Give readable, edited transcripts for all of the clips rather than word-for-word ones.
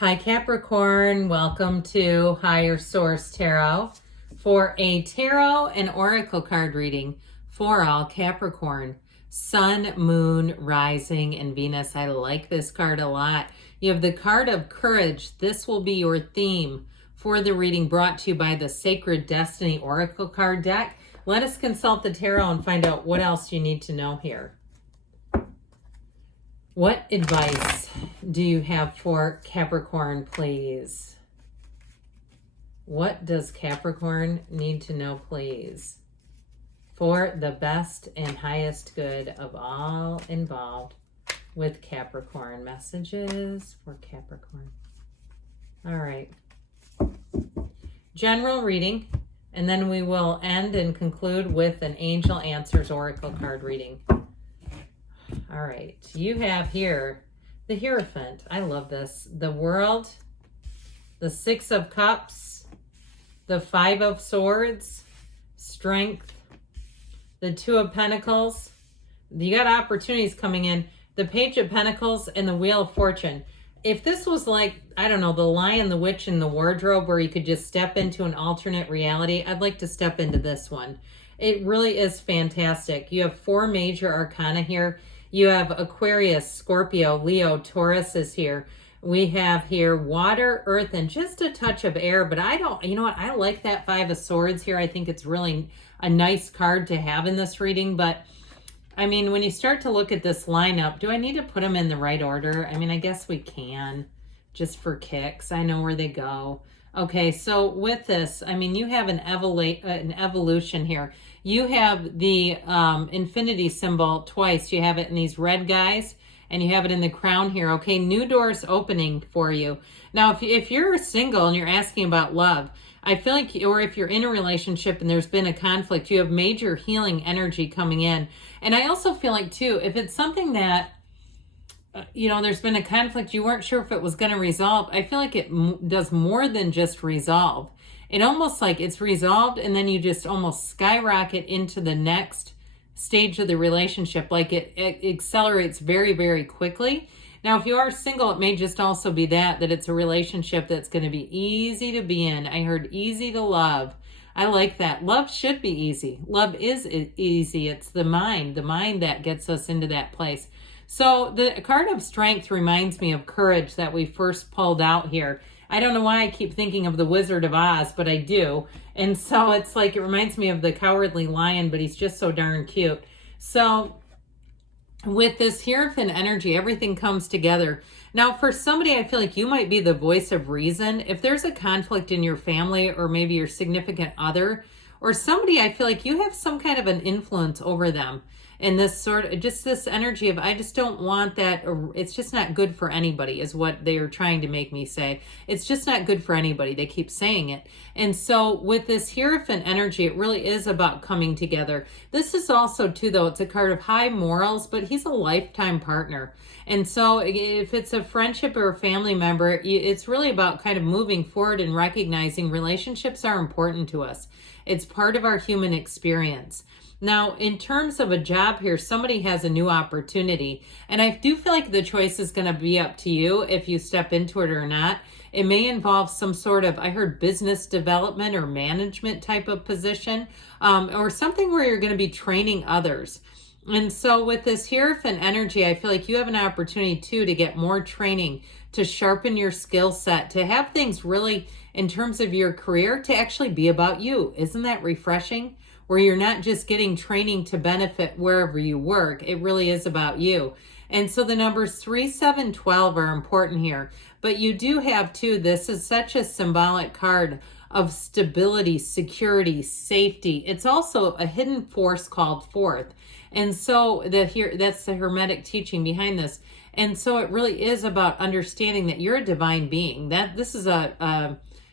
Hi Capricorn, welcome to Higher Source Tarot for a tarot and oracle card reading for all Capricorn. Sun, Moon, Rising, and Venus. I like this card a lot. You have the card of courage. This will be your theme for the reading brought to you by the Sacred Destiny Oracle card deck. Let us consult the tarot and find out what else you need to know here. What advice do you have for Capricorn, please? What does Capricorn need to know, please? For the best and highest good of all involved with Capricorn. Messages for Capricorn. All right. General reading, and then we will end and conclude with an Angel Answers Oracle card reading. All right, you have here the Hierophant. I love this. The World, the Six of Cups, the Five of Swords, Strength, the Two of Pentacles. You got opportunities coming in. The Page of Pentacles and the Wheel of Fortune. If this was like, I don't know, the Lion, the Witch, and the Wardrobe, where you could just step into an alternate reality, I'd like to step into this one. It really is fantastic. You have 4 major arcana here. You have Aquarius, Scorpio, Leo, Taurus is here. We have here water, earth, and just a touch of air. But I don't, you know what? I like that Five of Swords here. I think it's really a nice card to have in this reading. But, I mean, when you start to look at this lineup, do I need to put them in the right order? I mean, I guess we can, just for kicks. I know where they go. Okay, so with this, I mean, you have an evolution here. You have the infinity symbol twice. You have it in these red guys, and you have it in the crown here. Okay, new doors opening for you. Now, if you're single and you're asking about love, I feel like, or if you're in a relationship and there's been a conflict, you have major healing energy coming in. And I also feel like, too, if it's something that, you know, there's been a conflict, you weren't sure if it was going to resolve, I feel like it does more than just resolve. It almost like it's resolved and then you just almost skyrocket into the next stage of the relationship. Like it accelerates very, very quickly. Now, if you are single, it may just also be that it's a relationship that's going to be easy to be in. I heard easy to love. I like that. Love should be easy. Love is easy. It's the mind that gets us into that place. So the card of Strength reminds me of courage that we first pulled out here. I don't know why I keep thinking of the Wizard of Oz, but I do. And so it's like, it reminds me of the Cowardly Lion, but he's just so darn cute. So with this Hierophant energy, everything comes together. Now, for somebody, I feel like you might be the voice of reason. If there's a conflict in your family or maybe your significant other or somebody, I feel like you have some kind of an influence over them. And this sort of, just this energy of, I just don't want that, or it's just not good for anybody is what they are trying to make me say. It's just not good for anybody. They keep saying it. And so with this Hierophant energy, it really is about coming together. This is also too, though, it's a card of high morals, but he's a lifetime partner. And so if it's a friendship or a family member, it's really about kind of moving forward and recognizing relationships are important to us. It's part of our human experience. Now, in terms of a job here, somebody has a new opportunity, and I do feel like the choice is going to be up to you if you step into it or not. It may involve some sort of, I heard business development or management type of position, or something where you're going to be training others. And so with this Hierophant energy, I feel like you have an opportunity too to get more training, to sharpen your skill set, to have things really in terms of your career to actually be about you. Isn't that refreshing? Where you're not just getting training to benefit wherever you work. It really is about you. And so the numbers 3, 7, 12 are important here. But you do have too, this is such a symbolic card of stability, security, safety. It's also a hidden force called Fourth. And so that's the Hermetic teaching behind this. And so it really is about understanding that you're a divine being. That this is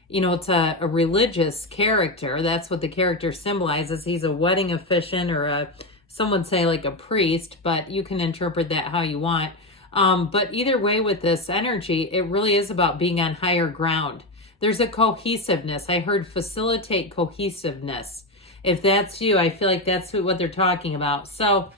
it's a religious character. That's what the character symbolizes. He's a wedding officiant or some would say like a priest, but you can interpret that how you want. But either way with this energy, it really is about being on higher ground. There's a cohesiveness. I heard facilitate cohesiveness. If that's you, I feel like that's what they're talking about. So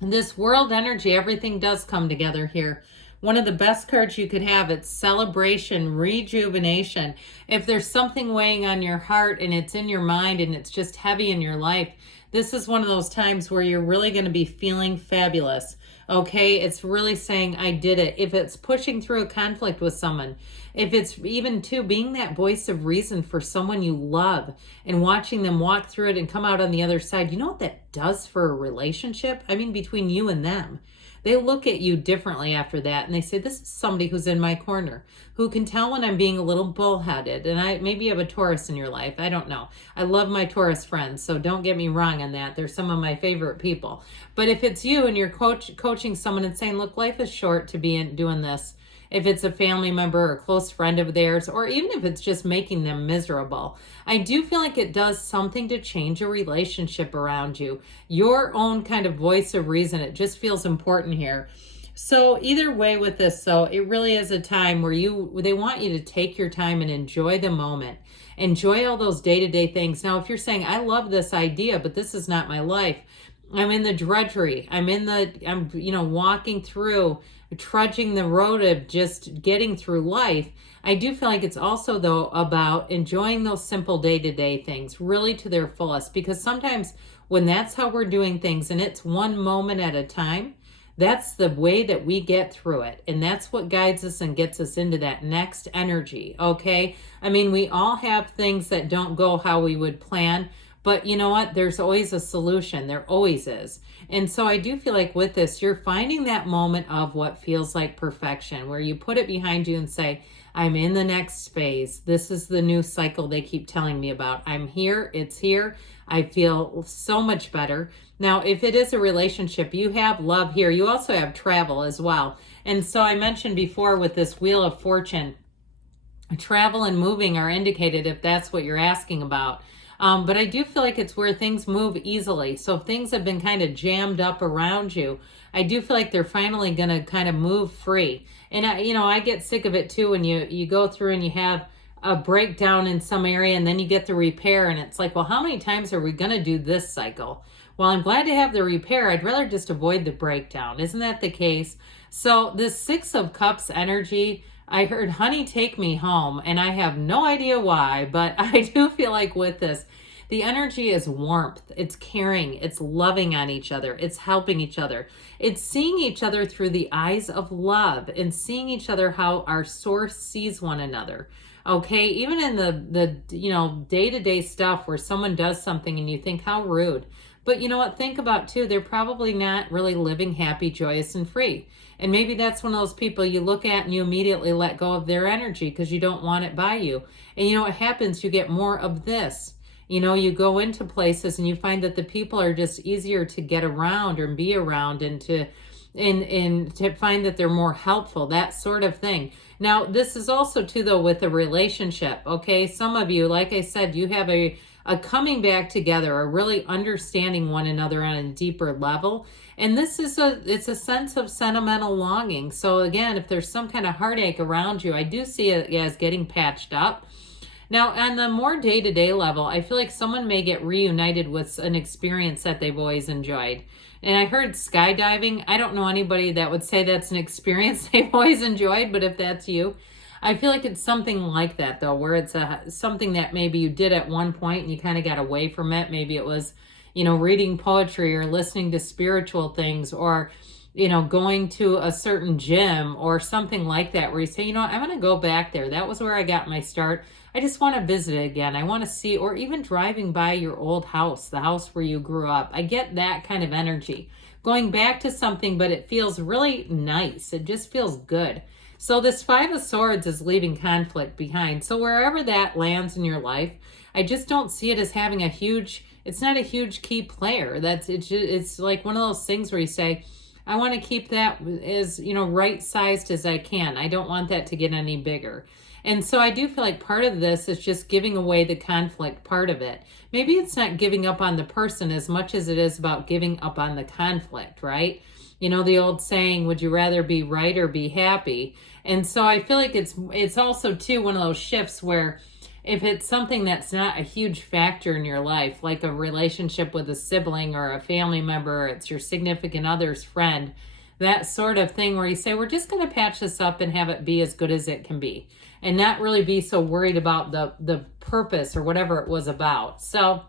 this world energy, everything does come together here. one of the best cards you could have. It's celebration, rejuvenation. If there's something weighing on your heart and it's in your mind and it's just heavy in your life, this is one of those times where you're really going to be feeling fabulous. Okay, it's really saying, I did it. If it's pushing through a conflict with someone, if it's even too being that voice of reason for someone you love and watching them walk through it and come out on the other side, you know what that does for a relationship? I mean, between you and them. They look at you differently after that and they say, this is somebody who's in my corner, who can tell when I'm being a little bullheaded. And maybe you have a Taurus in your life. I don't know. I love my Taurus friends, so don't get me wrong on that. They're some of my favorite people. But if it's you and you're coaching someone and saying, look, life is short to be doing this, if it's a family member or a close friend of theirs, or even if it's just making them miserable, I do feel like it does something to change a relationship around you. Your own kind of voice of reason, it just feels important here. So either way with this, so it really is a time where they want you to take your time and enjoy the moment. Enjoy all those day-to-day things. Now, if you're saying, I love this idea, but this is not my life. I'm in the drudgery. I'm walking through, trudging the road of just getting through life. I do feel like it's also, though, about enjoying those simple day-to-day things really to their fullest, because sometimes when that's how we're doing things and it's one moment at a time, that's the way that we get through it. And that's what guides us and gets us into that next energy, okay? I mean, we all have things that don't go how we would plan, but you know what? There's always a solution. There always is. And so I do feel like with this, you're finding that moment of what feels like perfection, where you put it behind you and say, I'm in the next phase. This is the new cycle they keep telling me about. I'm here. It's here. I feel so much better. Now, if it is a relationship, you have love here. You also have travel as well. And so I mentioned before with this Wheel of Fortune, travel and moving are indicated if that's what you're asking about. But I do feel like it's where things move easily. So if things have been kind of jammed up around you, I do feel like they're finally going to kind of move free. And I get sick of it too when you go through and you have a breakdown in some area and then you get the repair and it's like, well, how many times are we going to do this cycle? Well, I'm glad to have the repair. I'd rather just avoid the breakdown. Isn't that the case? So this Six of Cups energy, I heard, honey, take me home. And I have no idea why, but I do feel like with this, the energy is warmth. It's caring. It's loving on each other. It's helping each other. It's seeing each other through the eyes of love and seeing each other how our source sees one another. Okay, even in the day-to-day stuff where someone does something and you think, how rude. But you know what? Think about too, they're probably not really living happy, joyous, and free. And maybe that's one of those people you look at and you immediately let go of their energy because you don't want it by you. And you know what happens? You get more of this. You go into places and you find that the people are just easier to get around or be around and to find that they're more helpful, that sort of thing. Now, this is also too, though, with a relationship, okay? Some of you, like I said, you have a coming back together, a really understanding one another on a deeper level. And this is it's a sense of sentimental longing. So again, if there's some kind of heartache around you, I do see it as getting patched up. Now, on the more day-to-day level, I feel like someone may get reunited with an experience that they've always enjoyed. And I heard skydiving. I don't know anybody that would say that's an experience they've always enjoyed, but if that's you, I feel like it's something like that, though, where it's something that maybe you did at one point and you kind of got away from it. Maybe it was, reading poetry or listening to spiritual things or, going to a certain gym or something like that where you say, I'm going to go back there. That was where I got my start. I just want to visit it again. I want to see, or even driving by your old house, the house where you grew up. I get that kind of energy. Going back to something, but it feels really nice. It just feels good. So this Five of Swords is leaving conflict behind. So wherever that lands in your life, I just don't see it as having it's not a huge key player. It's like one of those things where you say, I want to keep that as, right sized as I can. I don't want that to get any bigger. And so I do feel like part of this is just giving away the conflict part of it. Maybe it's not giving up on the person as much as it is about giving up on the conflict, right? The old saying, would you rather be right or be happy? And so I feel like it's also too one of those shifts where if it's something that's not a huge factor in your life, like a relationship with a sibling or a family member, or it's your significant other's friend, that sort of thing where you say, we're just going to patch this up and have it be as good as it can be, and not really be so worried about the purpose or whatever it was about. So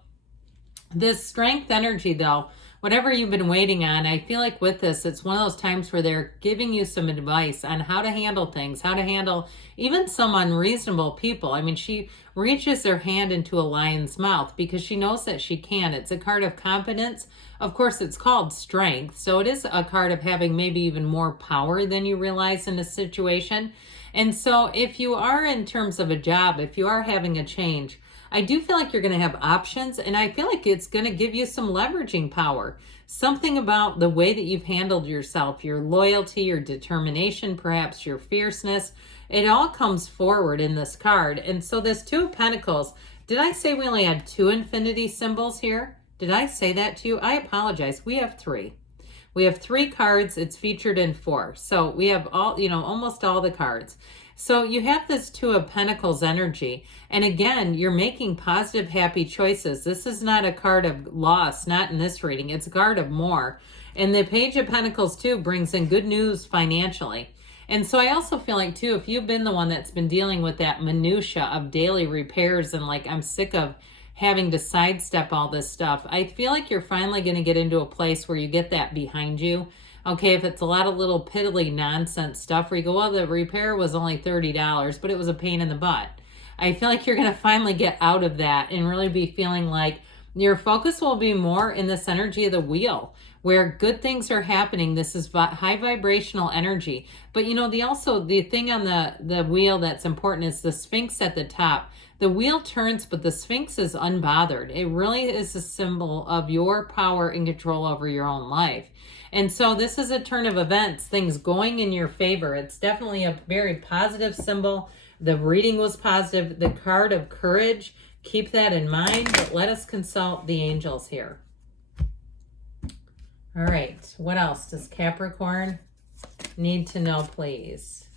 this strength energy, though, whatever you've been waiting on, I feel like with this, it's one of those times where they're giving you some advice on how to handle things, how to handle even some unreasonable people. I mean, she reaches her hand into a lion's mouth because she knows that she can. It's a card of confidence. Of course, it's called strength. So it is a card of having maybe even more power than you realize in a situation. And so if you are in terms of a job, if you are having a change, I do feel like you're going to have options, and I feel like it's going to give you some leveraging power. Something about the way that you've handled yourself, your loyalty, your determination, perhaps your fierceness, it all comes forward in this card. And so this Two of Pentacles, did I say we only had 2 infinity symbols here? Did I say that to you? I apologize. We have 3. We have 3 cards. It's featured in 4. So we have all, almost all the cards. So you have this Two of Pentacles energy. And again, you're making positive, happy choices. This is not a card of loss, not in this reading. It's a card of more. And the Page of Pentacles, too, brings in good news financially. And so I also feel like, too, if you've been the one that's been dealing with that minutia of daily repairs and like, I'm sick of having to sidestep all this stuff, I feel like you're finally going to get into a place where you get that behind you. Okay, if it's a lot of little piddly nonsense stuff where you go, well, the repair was only $30, but it was a pain in the butt. I feel like you're going to finally get out of that and really be feeling like your focus will be more in this energy of the wheel, where good things are happening. This is high vibrational energy. But the thing on the wheel that's important is the Sphinx at the top. The wheel turns, but the Sphinx is unbothered. It really is a symbol of your power and control over your own life. And so this is a turn of events, things going in your favor. It's definitely a very positive symbol. The reading was positive. The card of courage, keep that in mind, but let us consult the angels here. All right, what else does Capricorn need to know, please?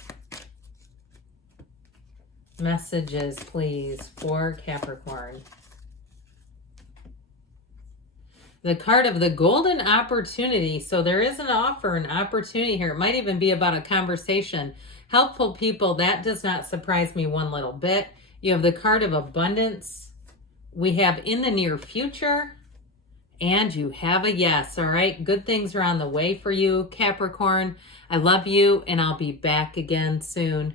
Messages, please, for Capricorn. The card of the golden opportunity. So there is an offer, an opportunity here. It might even be about a conversation. Helpful people, that does not surprise me one little bit. You have the card of abundance. We have in the near future. And you have a yes, all right? Good things are on the way for you, Capricorn. I love you, and I'll be back again soon.